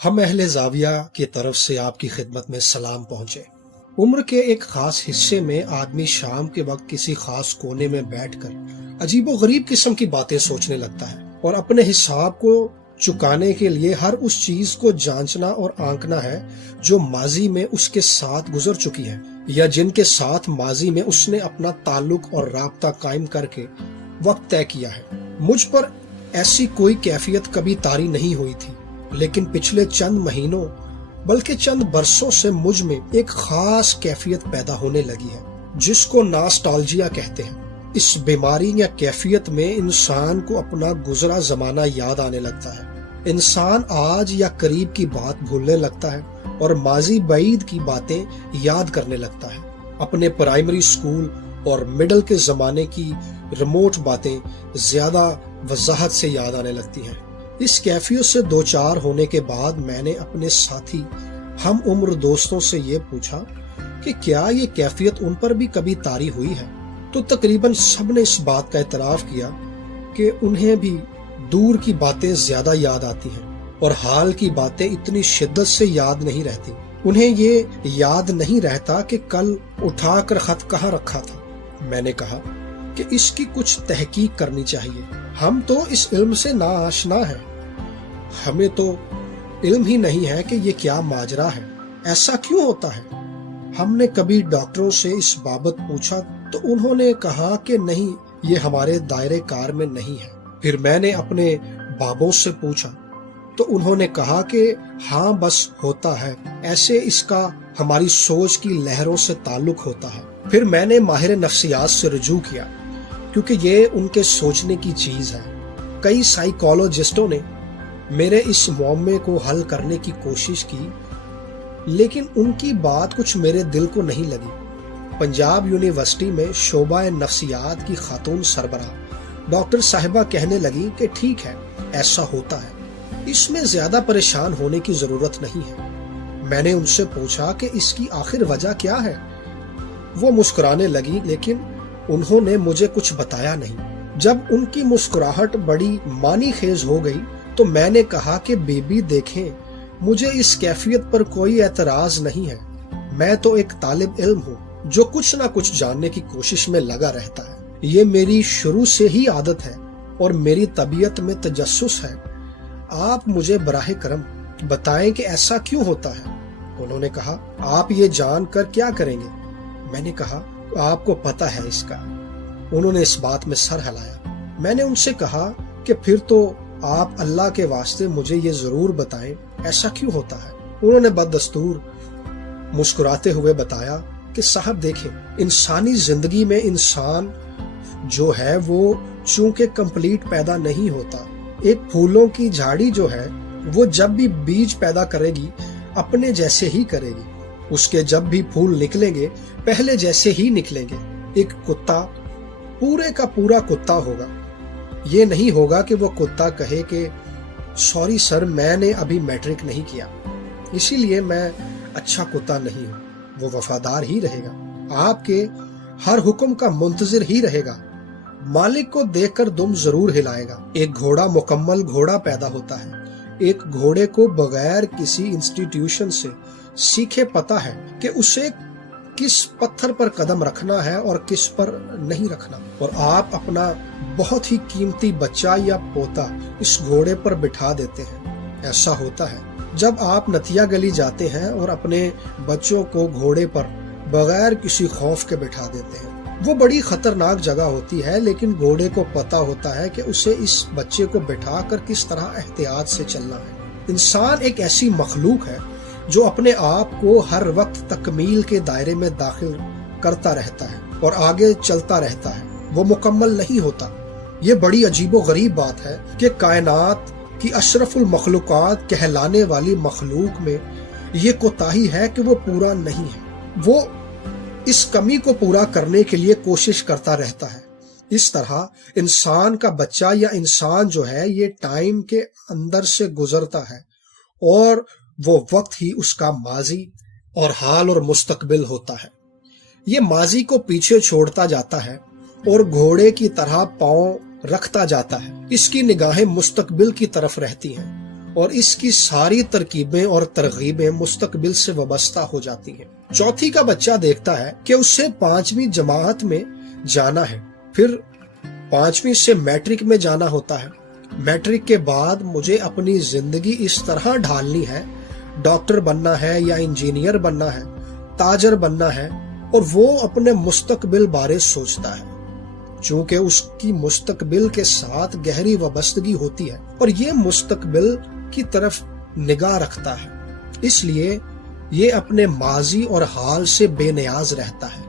ہم اہل زاویہ کی طرف سے آپ کی خدمت میں سلام پہنچے۔ عمر کے ایک خاص حصے میں آدمی شام کے وقت کسی خاص کونے میں بیٹھ کر عجیب و غریب قسم کی باتیں سوچنے لگتا ہے اور اپنے حساب کو چکانے کے لیے ہر اس چیز کو جانچنا اور آنکنا ہے جو ماضی میں اس کے ساتھ گزر چکی ہے یا جن کے ساتھ ماضی میں اس نے اپنا تعلق اور رابطہ قائم کر کے وقت طے کیا ہے۔ مجھ پر ایسی کوئی کیفیت کبھی طاری نہیں ہوئی تھی، لیکن پچھلے چند مہینوں بلکہ چند برسوں سے مجھ میں ایک خاص کیفیت پیدا ہونے لگی ہے جس کو ناسٹالجیا کہتے ہیں۔ اس بیماری یا کیفیت میں انسان کو اپنا گزرا زمانہ یاد آنے لگتا ہے۔ انسان آج یا قریب کی بات بھولنے لگتا ہے اور ماضی بعید کی باتیں یاد کرنے لگتا ہے۔ اپنے پرائمری سکول اور مڈل کے زمانے کی ریموٹ باتیں زیادہ وضاحت سے یاد آنے لگتی ہیں۔ اس کیفیت سے دوچار ہونے کے بعد میں نے اپنے ساتھی ہم عمر دوستوں سے یہ پوچھا کہ کیا یہ کیفیت ان پر بھی کبھی طاری ہوئی ہے، تو تقریباً سب نے اس بات کا اعتراف کیا کہ انہیں بھی دور کی باتیں زیادہ یاد آتی ہیں اور حال کی باتیں اتنی شدت سے یاد نہیں رہتی۔ انہیں یہ یاد نہیں رہتا کہ کل اٹھا کر خط کہاں رکھا تھا۔ میں نے کہا کہ اس کی کچھ تحقیق کرنی چاہیے، ہم تو اس علم سے ناآشنا ہیں، ہمیں تو علم ہی نہیں ہے کہ یہ کیا ماجرا ہے، ایسا کیوں ہوتا ہے۔ ہم نے کبھی ڈاکٹروں سے اس بابت پوچھا تو انہوں نے کہا کہ نہیں، یہ ہمارے دائرے کار میں نہیں ہے۔ پھر میں نے اپنے بابوں سے پوچھا تو انہوں نے کہا کہ ہاں بس ہوتا ہے، ایسے اس کا ہماری سوچ کی لہروں سے تعلق ہوتا ہے۔ پھر میں نے ماہر نفسیات سے رجوع کیا کیونکہ یہ ان کے سوچنے کی چیز ہے۔ کئی سائیکالوجسٹوں نے میرے اس معمے کو حل کرنے کی کوشش کی، لیکن ان کی بات کچھ میرے دل کو نہیں لگی۔ پنجاب یونیورسٹی میں شعبہ نفسیات کی خاتون سربراہ ڈاکٹر صاحبہ کہنے لگی کہ ٹھیک ہے، ایسا ہوتا ہے، اس میں زیادہ پریشان ہونے کی ضرورت نہیں ہے۔ میں نے ان سے پوچھا کہ اس کی آخر وجہ کیا ہے۔ وہ مسکرانے لگی، لیکن انہوں نے مجھے کچھ بتایا نہیں۔ جب ان کی مسکراہٹ بڑی معنی خیز ہو گئی تو میں نے کہا کہ بی بی دیکھیں، مجھے اس کیفیت پر کوئی اعتراض نہیں ہے، میں تو ایک طالب علم ہوں جو کچھ نہ کچھ جاننے کی کوشش میں لگا رہتا ہے۔ یہ میری شروع سے ہی عادت ہے اور میری طبیعت میں تجسس ہے۔ آپ مجھے براہ کرم بتائیں کہ ایسا کیوں ہوتا ہے۔ انہوں نے کہا آپ یہ جان کر کیا کریں گے۔ میں نے کہا آپ کو پتہ ہے اس کا۔ انہوں نے اس بات میں سر ہلایا۔ میں نے ان سے کہا کہ پھر تو آپ اللہ کے واسطے مجھے یہ ضرور بتائیں ایسا کیوں ہوتا ہے۔ انہوں نے بددستور مسکراتے ہوئے بتایا کہ صاحب دیکھیں، انسانی زندگی میں انسان جو ہے وہ چونکہ کمپلیٹ پیدا نہیں ہوتا۔ ایک پھولوں کی جھاڑی جو ہے وہ جب بھی بیج پیدا کرے گی اپنے جیسے ہی کرے گی، اس کے جب بھی پھول نکلیں گے پہلے جیسے ہی نکلیں گے۔ ایک کتا پورے کا پورا کتا ہوگا، یہ نہیں ہوگا کہ وہ کتا کہے کہ سوری سر میں نے ابھی میٹرک نہیں کیا، اسی لیے میں اچھا کتا نہیں ہوں۔ وہ وفادار ہی رہے گا، آپ کے ہر حکم کا منتظر ہی رہے گا، مالک کو دیکھ کر دم ضرور ہلائے گا۔ ایک گھوڑا مکمل گھوڑا پیدا ہوتا ہے۔ ایک گھوڑے کو بغیر کسی انسٹیٹیوشن سے سیکھے پتا ہے کہ اسے کس پتھر پر قدم رکھنا ہے اور کس پر نہیں رکھنا، اور آپ اپنا بہت ہی قیمتی بچہ یا پوتا اس گھوڑے پر بٹھا دیتے ہیں۔ ایسا ہوتا ہے جب آپ نتیا گلی جاتے ہیں اور اپنے بچوں کو گھوڑے پر بغیر کسی خوف کے بٹھا دیتے ہیں۔ وہ بڑی خطرناک جگہ ہوتی ہے، لیکن گھوڑے کو پتا ہوتا ہے کہ اسے اس بچے کو بٹھا کر کس طرح احتیاط سے چلنا ہے۔ انسان ایک ایسی مخلوق ہے جو اپنے آپ کو ہر وقت تکمیل کے دائرے میں داخل کرتا رہتا ہے اور آگے چلتا رہتا ہے، وہ مکمل نہیں ہوتا۔ یہ بڑی عجیب و غریب بات ہے کہ کائنات کی اشرف المخلوقات کہلانے والی مخلوق میں یہ کوتاہی ہے کہ وہ پورا نہیں ہے، وہ اس کمی کو پورا کرنے کے لیے کوشش کرتا رہتا ہے۔ اس طرح انسان کا بچہ یا انسان جو ہے یہ ٹائم کے اندر سے گزرتا ہے اور وہ وقت ہی اس کا ماضی اور حال اور مستقبل ہوتا ہے۔ یہ ماضی کو پیچھے چھوڑتا جاتا ہے اور گھوڑے کی طرح پاؤں رکھتا جاتا ہے۔ اس کی نگاہیں مستقبل کی طرف رہتی ہیں اور اس کی ساری ترکیبیں اور ترغیبیں مستقبل سے وابستہ ہو جاتی ہیں۔ چوتھی کا بچہ دیکھتا ہے کہ اسے 5ویں جماعت میں جانا ہے، پھر 5ویں سے میٹرک میں جانا ہوتا ہے۔ میٹرک کے بعد مجھے اپنی زندگی اس طرح ڈھالنی ہے، ڈاکٹر بننا ہے یا انجینئر بننا ہے، تاجر بننا ہے، اور وہ اپنے مستقبل بارے سوچتا ہے۔ چونکہ اس کی مستقبل کے ساتھ گہری وابستگی ہوتی ہے اور یہ مستقبل کی طرف نگاہ رکھتا ہے، اس لیے یہ اپنے ماضی اور حال سے بے نیاز رہتا ہے۔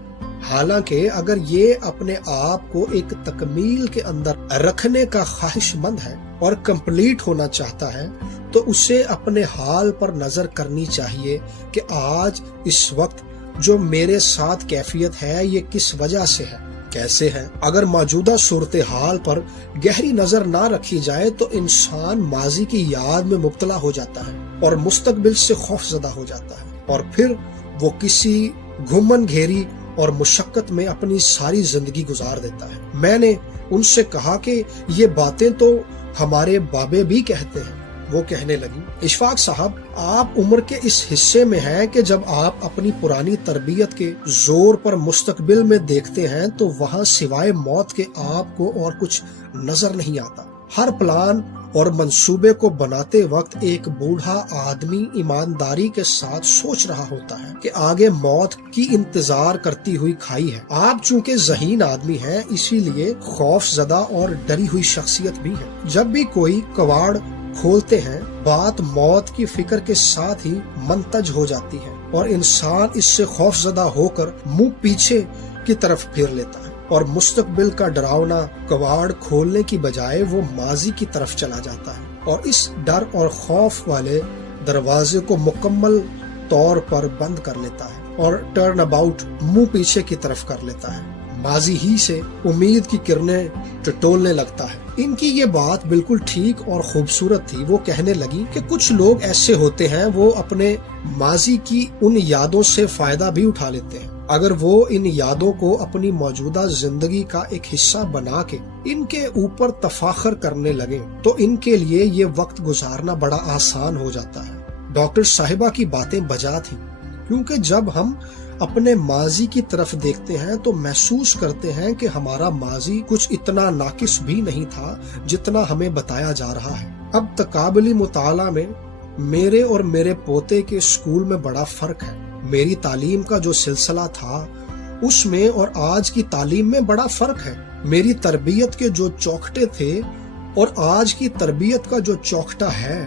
حالانکہ اگر یہ اپنے آپ کو ایک تکمیل کے اندر رکھنے کا خواہش مند ہے اور کمپلیٹ ہونا چاہتا ہے تو اسے اپنے حال پر نظر کرنی چاہیے کہ آج اس وقت جو میرے ساتھ کیفیت ہے یہ کس وجہ سے ہے، کیسے ہے۔ اگر موجودہ صورتحال پر گہری نظر نہ رکھی جائے تو انسان ماضی کی یاد میں مبتلا ہو جاتا ہے اور مستقبل سے خوف زدہ ہو جاتا ہے، اور پھر وہ کسی گھمن گھیری اور مشقت میں اپنی ساری زندگی گزار دیتا ہے۔ میں نے ان سے کہا کہ یہ باتیں تو ہمارے بابے بھی کہتے ہیں۔ وہ کہنے لگی، اشفاق صاحب، آپ عمر کے اس حصے میں ہیں کہ جب آپ اپنی پرانی تربیت کے زور پر مستقبل میں دیکھتے ہیں تو وہاں سوائے موت کے آپ کو اور کچھ نظر نہیں آتا۔ ہر پلان اور منصوبے کو بناتے وقت ایک بوڑھا آدمی ایمانداری کے ساتھ سوچ رہا ہوتا ہے کہ آگے موت کی انتظار کرتی ہوئی کھائی ہے۔ آپ چونکہ ذہین آدمی ہیں، اسی لیے خوف زدہ اور ڈری ہوئی شخصیت بھی ہے۔ جب بھی کوئی کواڑ کھولتے ہیں، بات موت کی فکر کے ساتھ ہی منتج ہو جاتی ہے اور انسان اس سے خوف زدہ ہو کر منہ پیچھے کی طرف پھیر لیتا ہے اور مستقبل کا ڈراونا کواڑ کھولنے کی بجائے وہ ماضی کی طرف چلا جاتا ہے اور اس ڈر اور خوف والے دروازے کو مکمل طور پر بند کر لیتا ہے اور ٹرن اباؤٹ منہ پیچھے کی طرف کر لیتا ہے، ماضی ہی سے امید کی کرنیں ٹٹولنے لگتا ہے۔ ان کی یہ بات بالکل ٹھیک اور خوبصورت تھی۔ وہ کہنے لگی کہ کچھ لوگ ایسے ہوتے ہیں، وہ اپنے ماضی کی ان یادوں سے فائدہ بھی اٹھا لیتے ہیں۔ اگر وہ ان یادوں کو اپنی موجودہ زندگی کا ایک حصہ بنا کے ان کے اوپر تفاخر کرنے لگیں تو ان کے لیے یہ وقت گزارنا بڑا آسان ہو جاتا ہے۔ ڈاکٹر صاحبہ کی باتیں بجا تھیں، کیونکہ جب ہم اپنے ماضی کی طرف دیکھتے ہیں تو محسوس کرتے ہیں کہ ہمارا ماضی کچھ اتنا ناقص بھی نہیں تھا جتنا ہمیں بتایا جا رہا ہے۔ اب تقابلی مطالعہ میں میرے اور میرے پوتے کے اسکول میں بڑا فرق ہے۔ میری تعلیم کا جو سلسلہ تھا اس میں اور آج کی تعلیم میں بڑا فرق ہے۔ میری تربیت کے جو چوکھٹے تھے اور آج کی تربیت کا جو چوکھٹا ہے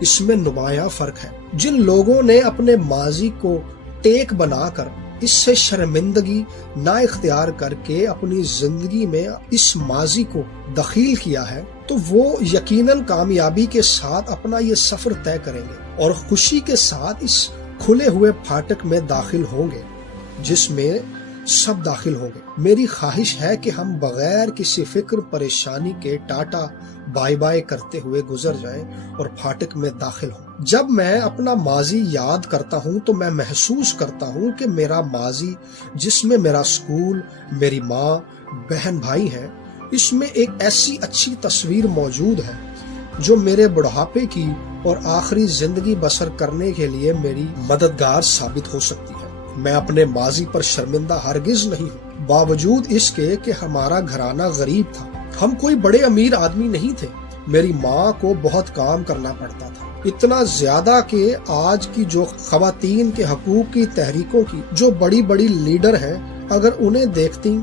اس میں نمایاں فرق ہے۔ جن لوگوں نے اپنے ماضی کو ٹیک بنا کر اس سے شرمندگی نہ اختیار کر کے اپنی زندگی میں اس ماضی کو دخیل کیا ہے تو وہ یقیناً کامیابی کے ساتھ اپنا یہ سفر طے کریں گے اور خوشی کے ساتھ اس کھلے ہوئے پھاٹک میں داخل ہوں گے جس میں سب داخل ہوں گے۔ میری خواہش ہے کہ ہم بغیر کسی فکر پریشانی کے ٹاٹا بائی بائی کرتے ہوئے گزر جائیں اور پھاٹک میں داخل ہوں۔ جب میں اپنا ماضی یاد کرتا ہوں تو میں محسوس کرتا ہوں کہ میرا ماضی جس میں میرا اسکول، میری ماں، بہن بھائی ہیں، اس میں ایک ایسی اچھی تصویر موجود ہے جو میرے بڑھاپے کی اور آخری زندگی بسر کرنے کے لیے میری مددگار ثابت ہو سکتی ہے۔ میں اپنے ماضی پر شرمندہ ہرگز نہیں ہوں، باوجود اس کے کہ ہمارا گھرانہ غریب تھا۔ ہم کوئی بڑے امیر آدمی نہیں تھے۔ میری ماں کو بہت کام کرنا پڑتا تھا، اتنا زیادہ کہ آج کی جو خواتین کے حقوق کی تحریکوں کی جو بڑی بڑی لیڈر ہیں، اگر انہیں دیکھتی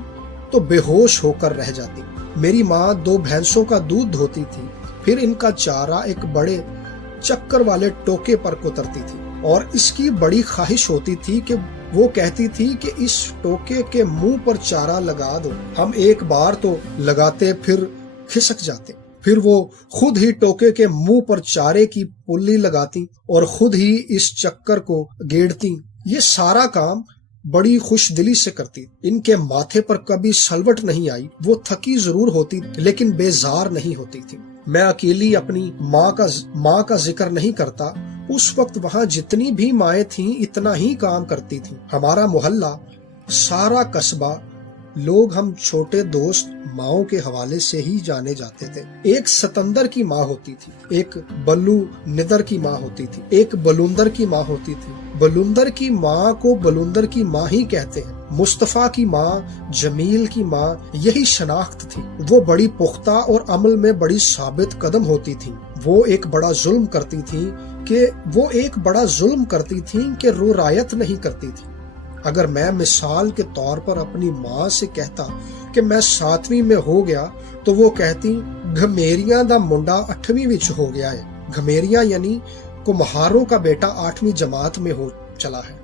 تو بے ہوش ہو کر رہ جاتی۔ میری ماں 2 بھینسوں کا دودھ دھوتی تھی، پھر ان کا چارہ ایک بڑے چکر والے ٹوکے پر کترتی تھی اور اس کی بڑی خواہش ہوتی تھی کہ وہ کہتی تھی کہ اس ٹوکے کے منہ پر چارہ لگا دو۔ ہم ایک بار تو لگاتے پھر کھسک جاتے، پھر وہ خود ہی ٹوکے کے منہ پر چارے کی پلی لگاتی اور خود ہی اس چکر کو گیڑتی۔ یہ سارا کام بڑی خوش دلی سے کرتی۔ ان کے ماتھے پر کبھی سلوٹ نہیں آئی۔ وہ تھکی ضرور ہوتی لیکن بیزار نہیں ہوتی تھی۔ میں اکیلی اپنی ماں کا ذکر نہیں کرتا، اس وقت وہاں جتنی بھی مائیں تھیں اتنا ہی کام کرتی تھیں۔ ہمارا محلہ، سارا قصبہ لوگ ہم چھوٹے دوست ماؤں کے حوالے سے ہی جانے جاتے تھے۔ ایک ستندر کی ماں ہوتی تھی، ایک بلو ندر کی ماں ہوتی تھی، ایک بلوندر کی ماں ہوتی تھی۔ بلوندر کی ماں کو بلوندر کی ماں ہی کہتے ہیں۔ مصطفیٰ کی ماں، جمیل کی ماں، یہی شناخت تھی۔ وہ بڑی پختہ اور عمل میں بڑی ثابت قدم ہوتی تھی۔ وہ ایک بڑا ظلم کرتی تھی کہ رعایت نہیں کرتی تھی۔ اگر میں مثال کے طور پر اپنی ماں سے کہتا کہ میں 7ویں میں ہو گیا تو وہ کہتی گھمیریاں دا منڈا 8ویں وچ ہو گیا ہے۔ گھمیریاں یعنی کمہاروں کا بیٹا 8ویں جماعت میں ہو چلا ہے۔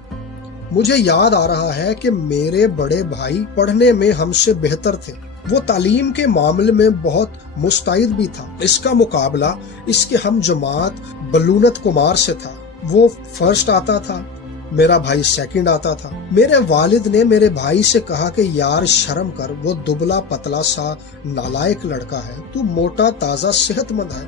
مجھے یاد آ رہا ہے کہ میرے بڑے بھائی پڑھنے میں ہم سے بہتر تھے۔ وہ تعلیم کے معاملے میں بہت مستعد بھی تھا۔ اس کا مقابلہ اس کے ہم جماعت بلونت کمار سے تھا۔ وہ فرسٹ آتا تھا، میرا بھائی سیکنڈ آتا تھا۔ میرے والد نے میرے بھائی سے کہا کہ یار شرم کر، وہ دبلا پتلا سا نالائق لڑکا ہے، تو موٹا تازہ صحت مند ہے،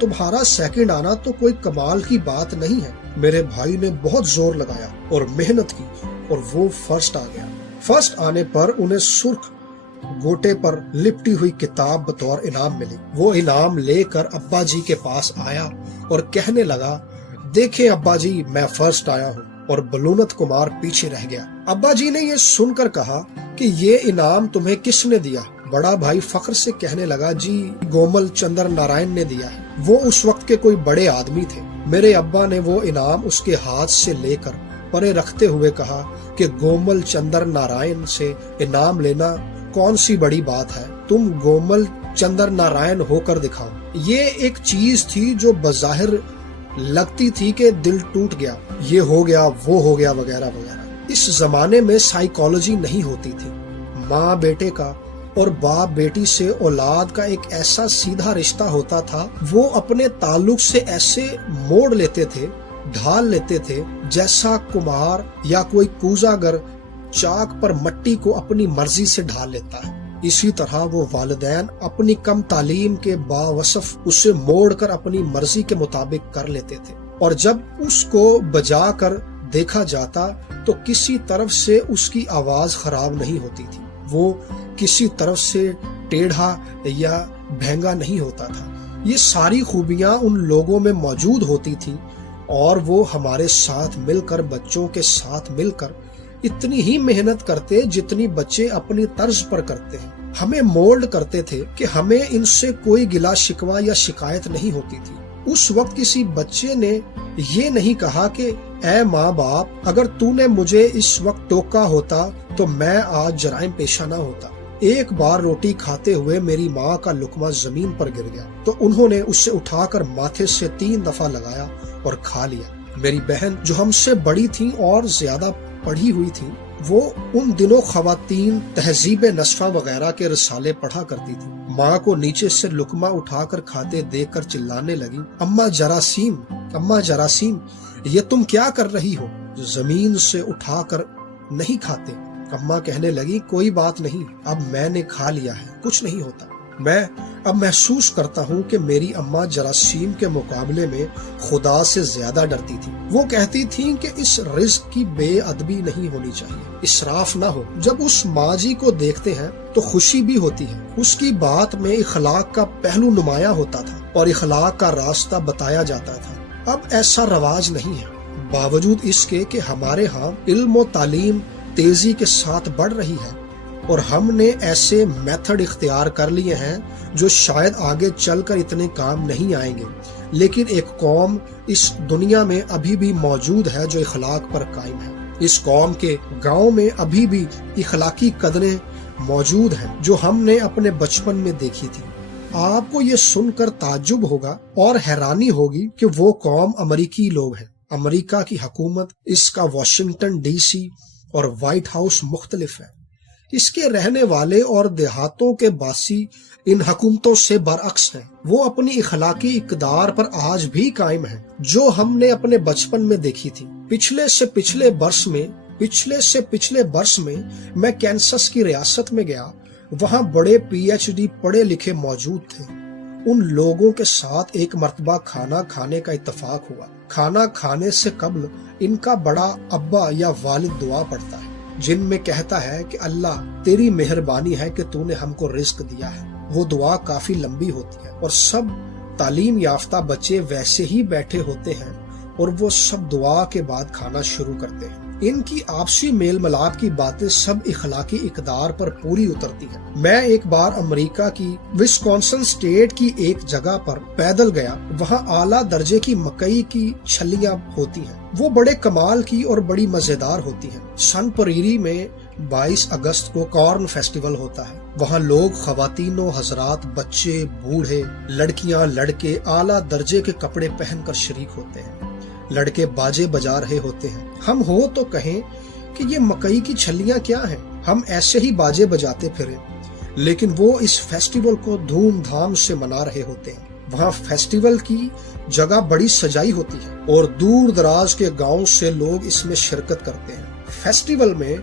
تمہارا سیکنڈ آنا تو کوئی کمال کی بات نہیں ہے۔ میرے بھائی نے بہت زور لگایا اور محنت کی اور وہ فرسٹ آ گیا۔ فرسٹ آنے پر انہیں سرخ گوٹے پر لپٹی ہوئی کتاب بطور انعام ملی۔ وہ انعام لے کر ابا جی کے پاس آیا اور کہنے لگا، دیکھیں ابا جی، میں فرسٹ آیا ہوں، اور بلونت کمار پیچھے رہ گیا۔ ابا جی نے یہ سن کر کہا کہ یہ انعام تمہیں کس نے دیا؟ بڑا بھائی فخر سے کہنے لگا، جی گومل چندر نارائن نے دیا ہے۔ وہ اس وقت کے کوئی بڑے آدمی تھے۔ میرے ابا نے وہ انعام اس کے ہاتھ سے لے کر پرے رکھتے ہوئے کہا کہ گومل چندر نارائن سے انعام لینا کون سی بڑی بات ہے، تم گومل چندر نارائن ہو کر دکھاؤ۔ یہ ایک چیز تھی جو بظاہر لگتی تھی کہ دل ٹوٹ گیا، یہ ہو گیا، وہ ہو گیا، وغیرہ وغیرہ۔ اس زمانے میں سائیکالوجی نہیں ہوتی تھی۔ ماں بیٹے کا اور باپ بیٹی سے اولاد کا ایک ایسا سیدھا رشتہ ہوتا تھا، وہ اپنے تعلق سے ایسے موڑ لیتے تھے، ڈھال لیتے تھے، جیسا کمہار یا کوئی کوزاگر چاک پر مٹی کو اپنی مرضی سے ڈھال لیتا ہے۔ اسی طرح وہ والدین اپنی کم تعلیم کے باوصف اسے موڑ کر اپنی مرضی کے مطابق کر لیتے تھے، اور جب اس کو بجا کر دیکھا جاتا تو کسی طرف سے اس کی آواز خراب نہیں ہوتی تھی، وہ کسی طرف سے ٹیڑھا یا بھینگا نہیں ہوتا تھا۔ یہ ساری خوبیاں ان لوگوں میں موجود ہوتی تھی، اور وہ ہمارے ساتھ مل کر، بچوں کے ساتھ مل کر اتنی ہی محنت کرتے جتنی بچے اپنی طرز پر کرتے ہیں۔ ہمیں مولڈ کرتے تھے کہ ہمیں ان سے کوئی گلا شکوہ یا شکایت نہیں ہوتی تھی۔ اس وقت کسی بچے نے یہ نہیں کہا کہ اے ماں باپ، اگر تو نے مجھے اس وقت ٹوکا ہوتا تو میں آج جرائم پیشہ نہ ہوتا۔ ایک بار روٹی کھاتے ہوئے میری ماں کا لقمہ زمین پر گر گیا تو انہوں نے اسے اٹھا کر ماتھے سے 3 دفعہ لگایا اور کھا لیا۔ میری بہن جو ہم سے بڑی تھی اور زیادہ پڑھی ہوئی تھی، وہ ان دنوں خواتین تہذیب نصفہ وغیرہ کے رسالے پڑھا کرتی تھی۔ ماں کو نیچے سے لقمہ اٹھا کر کھاتے دیکھ کر چلانے لگی، اماں جراثیم، اماں جراثیم، یہ تم کیا کر رہی ہو؟ زمین سے اٹھا کر نہیں کھاتے۔ اماں کہنے لگی، کوئی بات نہیں، اب میں نے کھا لیا ہے، کچھ نہیں ہوتا۔ میں اب محسوس کرتا ہوں کہ میری اماں جراثیم کے مقابلے میں خدا سے زیادہ ڈرتی تھی۔ وہ کہتی تھیں کہ اس رزق کی بے ادبی نہیں ہونی چاہیے، اسراف نہ ہو۔ جب اس ماں جی کو دیکھتے ہیں تو خوشی بھی ہوتی ہے۔ اس کی بات میں اخلاق کا پہلو نمایاں ہوتا تھا اور اخلاق کا راستہ بتایا جاتا تھا۔ اب ایسا رواج نہیں ہے، باوجود اس کے کہ ہمارے ہاں علم و تعلیم تیزی کے ساتھ بڑھ رہی ہے، اور ہم نے ایسے میتھڈ اختیار کر لیے ہیں جو شاید آگے چل کر اتنے کام نہیں آئیں گے، لیکن ایک قوم اس دنیا میں ابھی بھی موجود ہے جو اخلاق پر قائم ہے۔ اس قوم کے گاؤں میں ابھی بھی اخلاقی قدریں موجود ہیں جو ہم نے اپنے بچپن میں دیکھی تھی۔ آپ کو یہ سن کر تعجب ہوگا اور حیرانی ہوگی کہ وہ قوم امریکی لوگ ہیں۔ امریکہ کی حکومت، اس کا واشنگٹن ڈی سی اور وائٹ ہاؤس مختلف ہے۔ اس کے رہنے والے اور دیہاتوں کے باسی ان حکومتوں سے برعکس ہیں۔ وہ اپنی اخلاقی اقدار پر آج بھی قائم ہیں جو ہم نے اپنے بچپن میں دیکھی تھی۔ پچھلے سے پچھلے برس میں میں کینسس کی ریاست میں گیا، وہاں بڑے پی ایچ ڈی پڑھے لکھے موجود تھے۔ ان لوگوں کے ساتھ ایک مرتبہ کھانا کھانے کا اتفاق ہوا۔ کھانا کھانے سے قبل ان کا بڑا ابا یا والد دعا پڑھتا ہے۔ جن میں کہتا ہے کہ اللہ تیری مہربانی ہے کہ تو نے ہم کو رزق دیا ہے۔ وہ دعا کافی لمبی ہوتی ہے اور سب تعلیم یافتہ بچے ویسے ہی بیٹھے ہوتے ہیں اور وہ سب دعا کے بعد کھانا شروع کرتے ہیں۔ ان کی آپسی میل ملاپ کی باتیں سب اخلاقی اقدار پر پوری اترتی ہیں۔ میں ایک بار امریکہ کی وسکونسن اسٹیٹ کی ایک جگہ پر پیدل گیا۔ وہاں اعلیٰ درجے کی مکئی کی چھلیاں ہوتی ہیں۔ وہ بڑے کمال کی اور بڑی مزیدار ہوتی ہیں۔ سن پریری میں 22 اگست کو کارن فیسٹیول ہوتا ہے۔ وہاں لوگ، خواتین و حضرات، بچے، بوڑھے، لڑکیاں، لڑکے اعلیٰ درجے کے کپڑے پہن کر شریک ہوتے ہیں۔ لڑکے باجے بجا رہے ہوتے ہیں۔ ہم ہو تو کہیں کہ یہ مکئی کی چھلیاں کیا ہیں، ہم ایسے ہی باجے بجاتے پھریں، لیکن وہ اس فیسٹیول کو دھوم دھام سے منا رہے ہوتے ہیں۔ وہاں فیسٹیول کی جگہ بڑی سجائی ہوتی ہے اور دور دراز کے گاؤں سے لوگ اس میں شرکت کرتے ہیں۔ فیسٹیول میں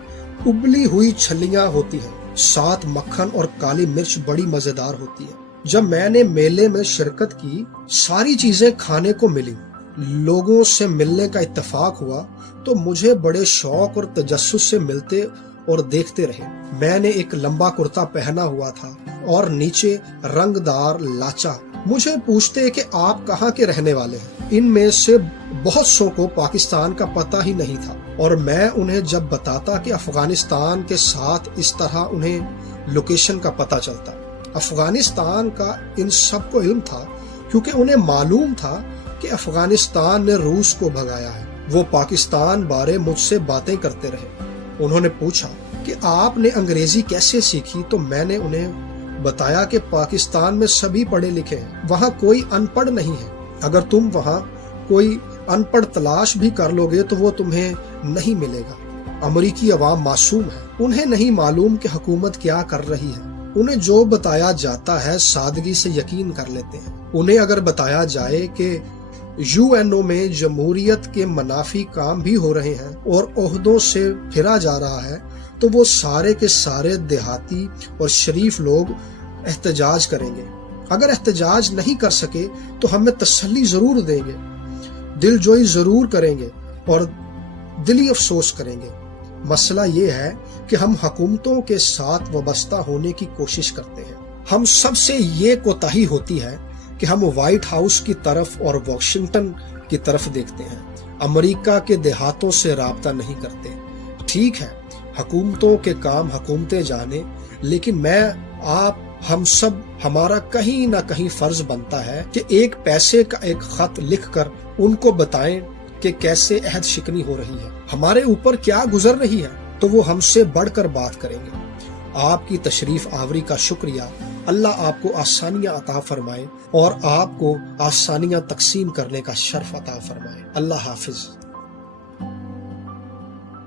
ابلی ہوئی چھلیاں ہوتی ہیں، ساتھ مکھن اور کالی مرچ بڑی مزیدار ہوتی ہے۔ جب میں نے میلے میں شرکت کی، ساری چیزیں کھانے کو ملی، لوگوں سے ملنے کا اتفاق ہوا تو مجھے بڑے شوق اور تجسس سے ملتے اور دیکھتے رہے۔ میں نے ایک لمبا کرتا پہنا ہوا تھا اور نیچے رنگ دار لاچا۔ مجھے پوچھتے کہ آپ کہاں کے رہنے والے ہیں؟ ان میں سے بہت سو کو پاکستان کا پتہ ہی نہیں تھا اور میں انہیں جب بتاتا کہ افغانستان کے ساتھ اس طرح انہیں لوکیشن کا پتہ چلتا۔ افغانستان کا ان سب کو علم تھا کیونکہ انہیں معلوم تھا کہ افغانستان نے روس کو بھگایا ہے۔ وہ پاکستان بارے مجھ سے باتیں کرتے رہے۔ انہوں نے پوچھا کہ آپ نے انگریزی کیسے سیکھی، تو میں نے انہیں بتایا کہ پاکستان میں سبھی پڑھے لکھے ہیں، وہاں کوئی ان پڑھ نہیں ہے۔ اگر تم وہاں کوئی ان پڑھ تلاش بھی کر لو گے تو وہ تمہیں نہیں ملے گا۔ امریکی عوام معصوم ہے، انہیں نہیں معلوم کہ حکومت کیا کر رہی ہے۔ انہیں جو بتایا جاتا ہے سادگی سے یقین کر لیتے ہیں۔ انہیں اگر بتایا جائے کہ UNO میں جمہوریت کے منافی کام بھی ہو رہے ہیں اور عہدوں سے پھرا جا رہا ہے تو وہ سارے کے سارے دیہاتی اور شریف لوگ احتجاج کریں گے۔ اگر احتجاج نہیں کر سکے تو ہمیں تسلی ضرور دیں گے، دل جوئی ضرور کریں گے اور دلی افسوس کریں گے۔ مسئلہ یہ ہے کہ ہم حکومتوں کے ساتھ وابستہ ہونے کی کوشش کرتے ہیں۔ ہم سب سے یہ کوتاہی ہوتی ہے کہ ہم وائٹ ہاؤس کی طرف اور واشنگٹن کی طرف دیکھتے ہیں، امریکہ کے دیہاتوں سے رابطہ نہیں کرتے۔ ٹھیک ہے، حکومتوں کے کام حکومتیں جانے، لیکن میں، آپ، ہم سب، ہمارا کہیں نہ کہیں فرض بنتا ہے کہ ایک پیسے کا ایک خط لکھ کر ان کو بتائیں کہ کیسے عہد شکنی ہو رہی ہے، ہمارے اوپر کیا گزر رہی ہے، تو وہ ہم سے بڑھ کر بات کریں گے۔ آپ کی تشریف آوری کا شکریہ۔ اللہ آپ کو آسانیاں عطا فرمائے اور آپ کو آسانیاں تقسیم کرنے کا شرف عطا فرمائے۔ اللہ حافظ۔